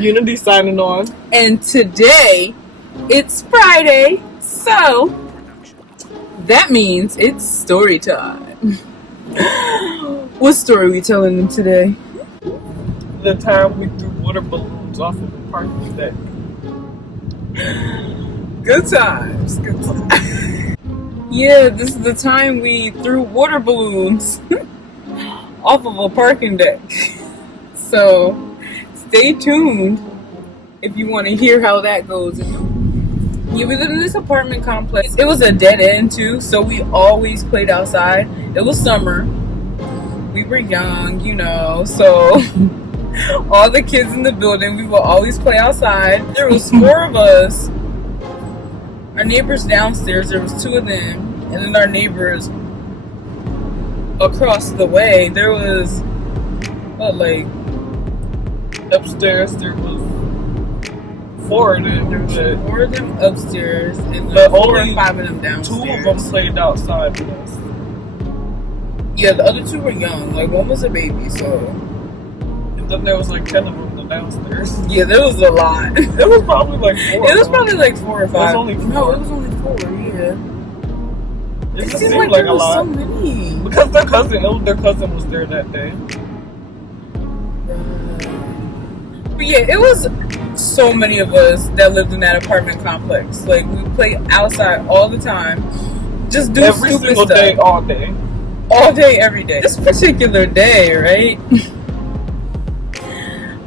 Unity signing on. And today, it's Friday, so that means it's story time. What story are we telling them today? The time we threw water balloons off of the parking deck. Good times, good times. Yeah, this is the time we threw water balloons off of a parking deck. So, stay tuned if you want to hear how that goes. Yeah, we lived in this apartment complex. It was a dead end too, so we always played outside. It was summer. We were young, you know, so all the kids in the building, we would always play outside. There was 4 of us. Our neighbors downstairs, there was 2 of them. And then our neighbors across the way, there was, upstairs there was 4 of them. There was 4 of them upstairs, and then 4 or 5 of them downstairs. 2 of them played outside with us. Yeah, the other 2 were young. Like, one was a baby, so. And then there was 10 of them downstairs. Yeah, there was a lot. It was probably 4. It was probably 4 or 5. It was only 4. No, it was only 4, yeah. It seemed seemed like like there a was lot. so many. Because their cousin was there that day. But yeah, it was so many of us that lived in that apartment complex. Like, we played outside all the time. Just do every stupid single stuff. day, all day. All day, every day. This particular day, right?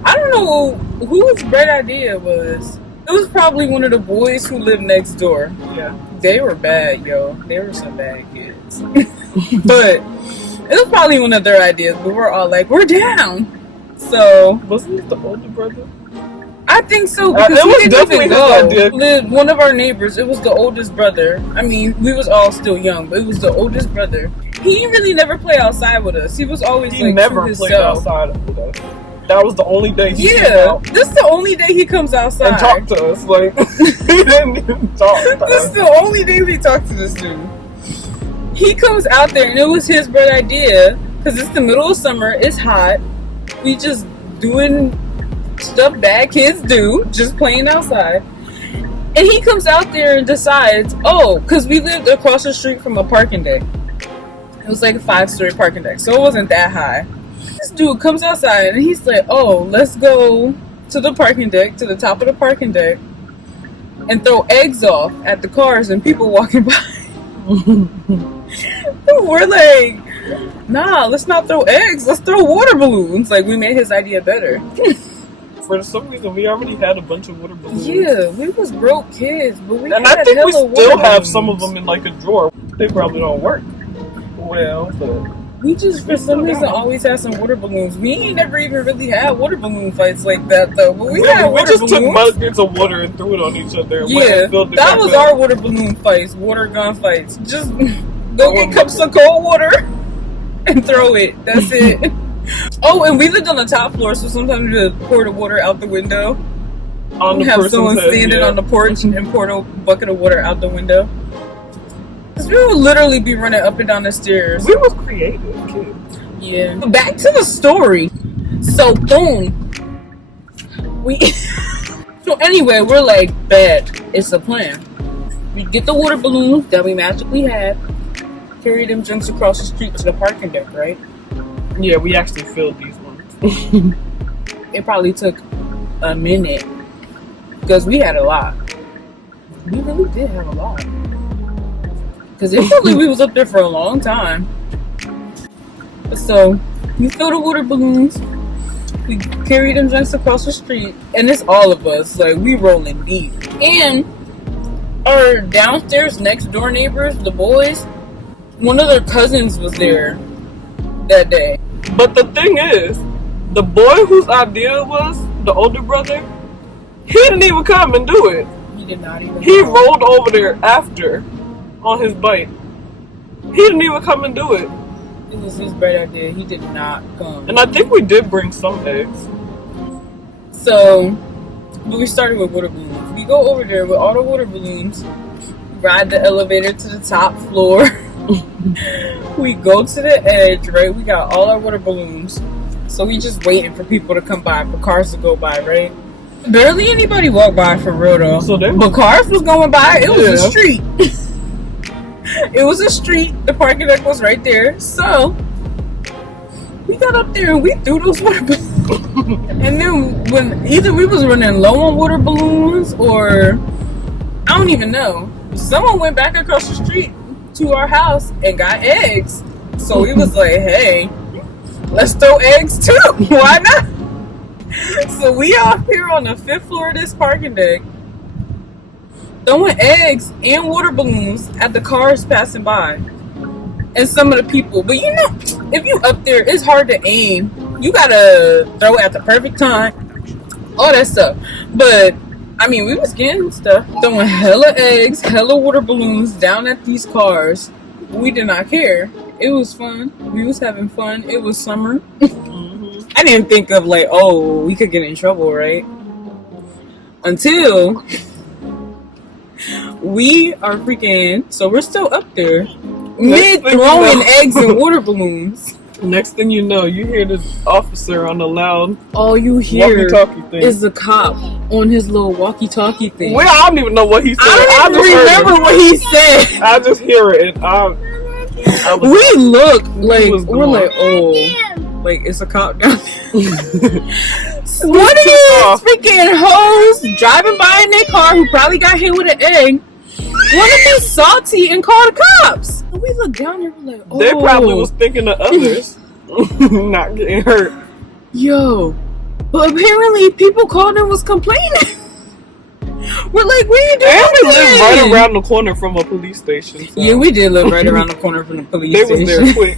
I don't know whose bright idea it was. It was probably one of the boys who lived next door. Yeah. They were bad, yo. They were some bad kids. But it was probably one of their ideas. But we're all like, we're down. So Wasn't it the older brother? I think so, because it he was didn't definitely even his go. idea. One of our neighbors, it was the oldest brother. I mean, we was all still young, but it was the oldest brother. He really never played outside with us. He was always He never to played himself. outside with us. That was the only day he came Yeah, out this is the only day he comes outside and talked to us. Like, he didn't even talk to This is us. the only day we talked to this dude. He comes out there, and it was his bright idea, because it's the middle of summer, it's hot, we just doing stuff bad kids do, just playing outside. And he comes out there and decides, because we lived across the street from a parking deck. It was like a 5-story parking deck, so it wasn't that high. This dude comes outside and he's like, let's go to the parking deck, to the top of the parking deck, and throw eggs off at the cars and people walking by. We're like, nah, let's not throw eggs, let's throw water balloons. Like, we made his idea better. For some reason, we already had a bunch of water balloons. Yeah, we was broke kids, but we And had I think we hella still water have some of balloons. them in a drawer. They probably don't work well, but We just, for some reason, always had some water balloons. We ain't never even really had water balloon fights like that, though. But we had water just balloons. took buckets of water and threw it on each other. And went Yeah, and filled it that back was up. our water balloon fights, water gun fights. Just go get cups of cold water and throw it. That's it. Oh, and we lived on the top floor, so sometimes we would pour the water out the window. On the Have person's someone head, standing yeah. on the porch and pour a bucket of water out the window. Because we would literally be running up and down the stairs. We was creative kids. Yeah. Back to the story. So, boom. So anyway, we're like, bet, it's a plan. We get the water balloons that we magically had, carry them junks across the street to the parking deck, right? Yeah, we actually filled these ones. It probably took a minute, because we had a lot. We really did have a lot. Because it felt like we was up there for a long time. So, we fill the water balloons, we carry them junks across the street, and it's all of us. Like, we rolling deep. And our downstairs next door neighbors, the boys, one of their cousins was there that day. But the thing is, the boy whose idea was, the older brother, he didn't even come and do it. He did not even He come. rolled over there after on his bike. He didn't even come and do it. It was his bright idea. He did not come. And I think we did bring some eggs. So, but we started with water balloons. We go over there with all the water balloons, ride the elevator to the top floor. We go to the edge, right? We got all our water balloons. So we just waiting for people to come by, for cars to go by, right? Barely anybody walked by for real though. So but cars was going by. It was Yeah. a street. It was a street. The parking deck was right there. So we got up there and we threw those water balloons. And then when either we was running low on water balloons or I don't even know. Someone went back across the street to our house and got eggs. So we was like, hey, let's throw eggs too. Why not? So we out here on the 5th floor of this parking deck throwing eggs and water balloons at the cars passing by and some of the people. But you know, if you up there, it's hard to aim. You gotta throw it at the perfect time. All that stuff. But I mean, we was getting stuff. Throwing hella eggs, hella water balloons down at these cars. We did not care. It was fun. We was having fun. It was summer. I didn't think of like, oh, we could get in trouble, right? Until we are freaking, so we're still up there, mid throwing eggs and water balloons. Next thing you know, you hear this officer on the loud all you hear walkie-talkie thing. Is the cop on his little walkie-talkie thing. Well, I don't even know what he said. I don't even remember what he said. I just hear it. We look like we're gone. like, oh, like it's a cop down there. One of these freaking hoes driving by in their car who probably got hit with an egg. One of these salty and called the cops. And we look down there, we're like, oh. They probably was thinking of others not getting hurt. Yo, but apparently people called and was complaining. We're like, what are you doing? And we live right around the corner from a police station. So. Yeah, we did live right around the corner from the police they station. was there quick.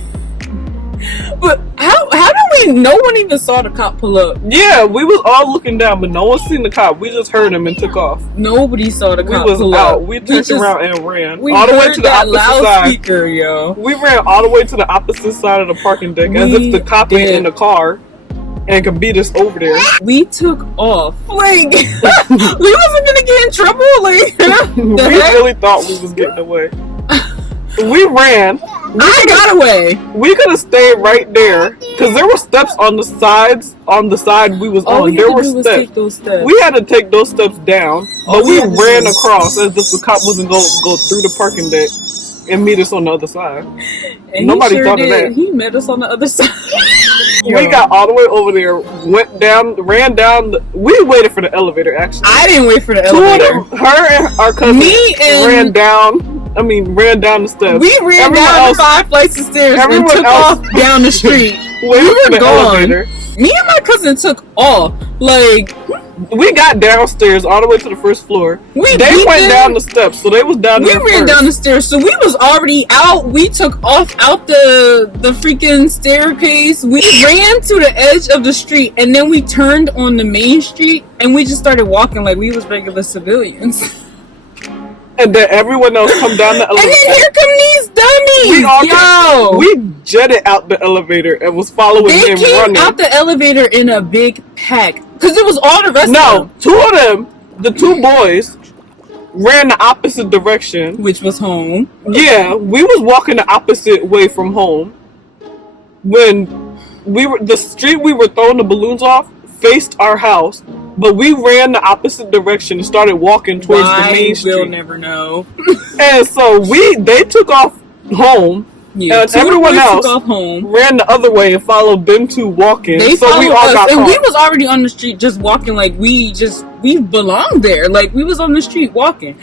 But how do we? No one even saw the cop pull up. Yeah, we was all looking down, but no one seen the cop. We just heard him and took off. Nobody saw the cop we was pull out. up. We turned around and ran We all the way heard to the that opposite side. Speaker, yo. We ran all the way to the opposite side of the parking deck as if the cop ain't in the car and could beat us over there. We took off. Like we wasn't gonna get in trouble. Like we really thought we was getting away. We ran. I got away. We could have stayed right there because there were steps on the sides. On the side we was on, there were steps. We had to take those steps down, but we ran across as if the cop wasn't going to go through the parking deck and meet us on the other side. And nobody thought of that. He met us on the other side. We got all the way over there, went down, ran down. We waited for the elevator. Actually, I didn't wait for the elevator. Two of them, her and our cousin, ran down. Ran down the steps. We ran down the 5 flights of stairs and took off down the street. We were gone. Elevator. Me and my cousin took off. Like, we got downstairs all the way to the first floor. They went down the steps, so they was down there. We ran down the stairs, so we was already out. We took off out the freaking staircase. We ran to the edge of the street, and then we turned on the main street, and we just started walking like we was regular civilians. And then everyone else come down the elevator. And then here come these dummies. We jetted out the elevator and was following them running. They came out the elevator in a big pack. Because it was all the rest of them. No, 2 of them, the 2 boys, ran the opposite direction. Which was home. Yeah, we was walking the opposite way from home. When the street we were throwing the balloons off faced our house. But we ran the opposite direction and started walking towards the main street. We'll never know. And so they took off home. Yeah, and everyone else took off home, ran the other way and followed them 2 walking. So we all got caught. And we was already on the street just walking like we belonged there. Like we was on the street walking.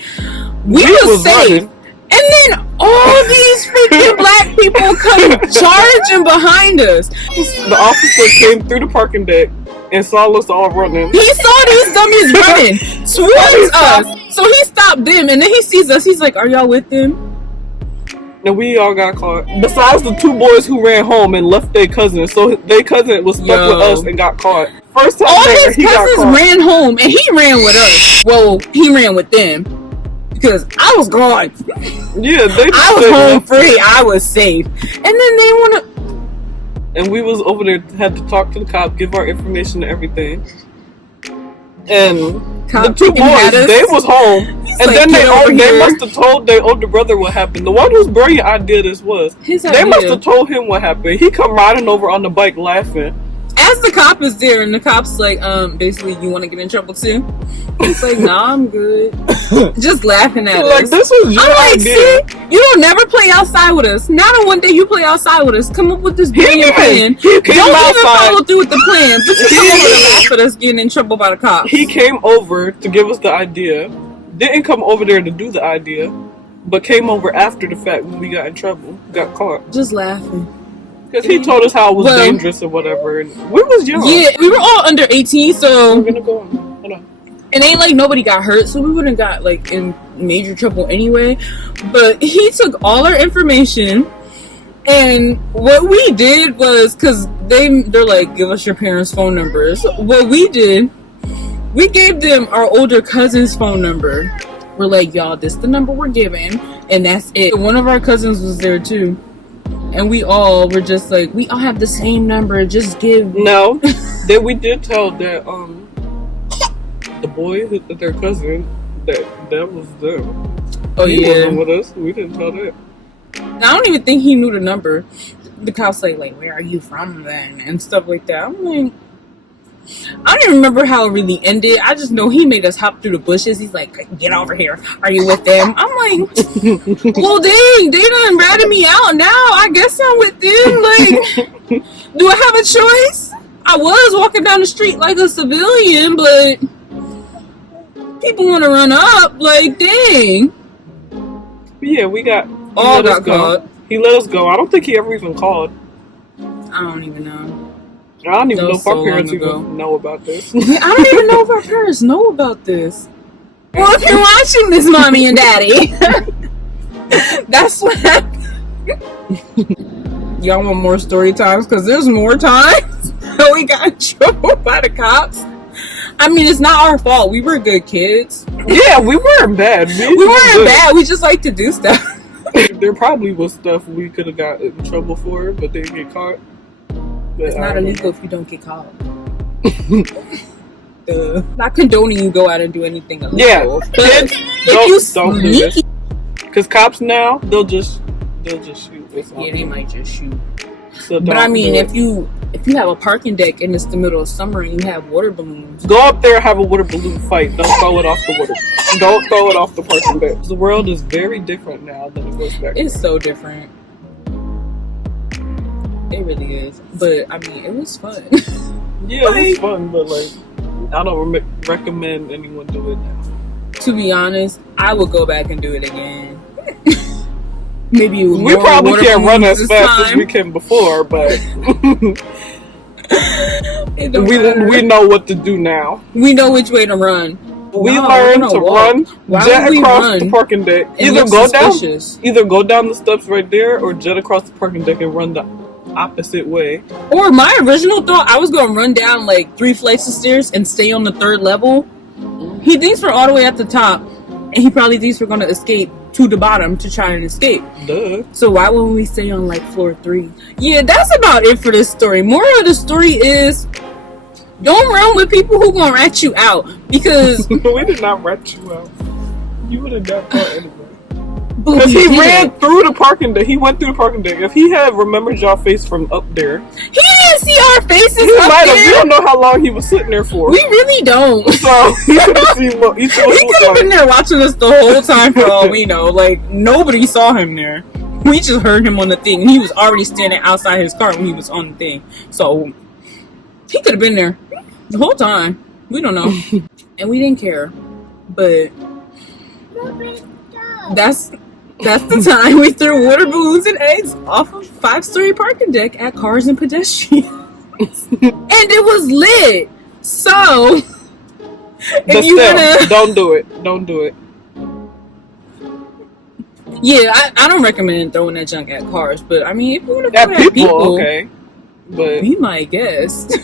We was safe. Running. And then all these freaking black people come charging behind us. The officer came through the parking deck and saw us all running. He saw these dummies running towards us. So he stopped them and then he sees us. He's like, "Are y'all with them?" And we all got caught. Besides the 2 boys who ran home and left their cousin. So their cousin was stuck with us and got caught. First time all his cousins ran home and he ran with us. Well, he ran with them. Because I was gone. Yeah, I was home free. I was safe. And then they want to... And we was over there, had to talk to the cop, give our information and everything. And the 2 boys, they was home. And like, then they must have told their older brother what happened. The one whose brilliant idea this was. They must have told him what happened. He come riding over on the bike laughing. as the cop is there, and the cop's like, basically, you want to get in trouble too? He's like, nah, I'm good. Just laughing at like, us. This was your idea. See, you don't never play outside with us. Now that one day you play outside with us, come up with this brilliant plan. Don't even follow through with the plan. But you come over to laugh at us getting in trouble by the cops. He came over to give us the idea. Didn't come over there to do the idea, but came over after the fact when we got in trouble, got caught. Just laughing. Because he told us how it was dangerous or whatever. And we was young. Yeah, we were all under 18, so... We're gonna go on. Hold on. It ain't like nobody got hurt, so we wouldn't got like in major trouble anyway. But he took all our information, and what we did was, because they're like, give us your parents' phone numbers. What we did, we gave them our older cousin's phone number. We're like, y'all, this is the number we're giving, and that's it. One of our cousins was there too. And we all were just like, we all have the same number, just give. No. Then we did tell that, the boy, their cousin, that was them. Oh, he yeah. wasn't with us. We didn't tell that. I don't even think he knew the number. The cops like, where are you from then? And stuff like that. I'm like, I don't even remember how it really ended. I just know he made us hop through the bushes. He's like, get over here. Are you with them? I'm like, well, dang, they done ratted me out now. I guess I'm with them. Like, do I have a choice? I was walking down the street like a civilian, but people want to run up. Like, dang. Yeah, we got... All got caught. He let us go. I don't think he ever even called. I don't even know. I don't even know if our parents even know about this. I don't even know if our parents know about this. Well, if you're watching this, Mommy and Daddy, that's what happened. Y'all want more story times? Because there's more times we got in trouble by the cops. I mean, it's not our fault. We were good kids. Yeah, we weren't bad. We weren't bad. We just like to do stuff. There probably was stuff we could have got in trouble for, but didn't get caught. But it's not illegal if you don't get caught. Not condoning you go out and do anything illegal. Yeah, but don't do this. Because cops now, they'll just shoot. Yeah, they might just shoot. So but I mean, if you have a parking deck and it's the middle of summer and you have water balloons, go up there and have a water balloon fight. Don't throw it off the water. Don't throw it off the parking deck. The world is very different now than it was back then. It's so different. It really is. But I mean, it was fun. Yeah, it was fun, but like, I don't recommend anyone do it now. To be honest, I would go back and do it again. Maybe we probably can't run as fast as we can before, but we know what to do now. We know which way to run. We learned to run jet across the parking deck. Either go down the steps right there, or jet across the parking deck and run the opposite way. Or my original thought, I was going to run down like 3 flights of stairs and stay on the 3rd level. He thinks we're all the way at the top, and he probably thinks we're going to escape to the bottom to try and escape. Duh. So why wouldn't we stay on like floor 3? Yeah, that's about it for this story. Moral of the story is, don't run with people who gonna rat you out, because we did not rat you out. You would have got caught anyway. Because he ran through the parking deck. He went through the parking deck. If he had remembered y'all face from up there, he didn't see our faces. He might have. We don't know how long he was sitting there for. We really don't. So he could have seen what each of us. He could have been there watching us the whole time for all we know. Like, nobody saw him there. We just heard him on the thing, and he was already standing outside his car when he was on the thing. So he could have been there the whole time. We don't know, and we didn't care. But that's the time we threw water balloons and eggs off of 5-story parking deck at Cars and Pedestrians. And it was lit. So if you wanna, don't do it. Don't do it. Yeah, I don't recommend throwing that junk at cars, but I mean, if you want to throw it at people, okay. But be my guest.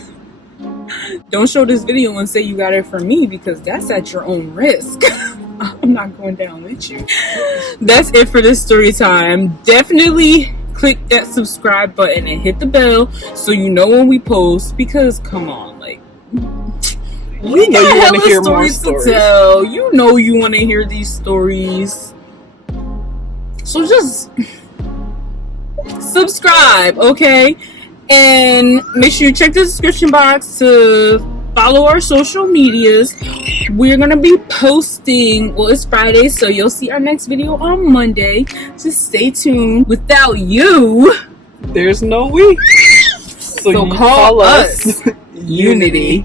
Don't show this video and say you got it from me, because that's at your own risk. I'm not going down with you. That's it for this story time. Definitely click that subscribe button and hit the bell so you know when we post, because come on, like, we got hella stories to tell. You know you want to hear these stories. So just subscribe, okay? And make sure you check the description box to follow our social medias. We're gonna be posting, well, it's Friday, so you'll see our next video on Monday. Just stay tuned. Without you, there's no we. So call us Unity.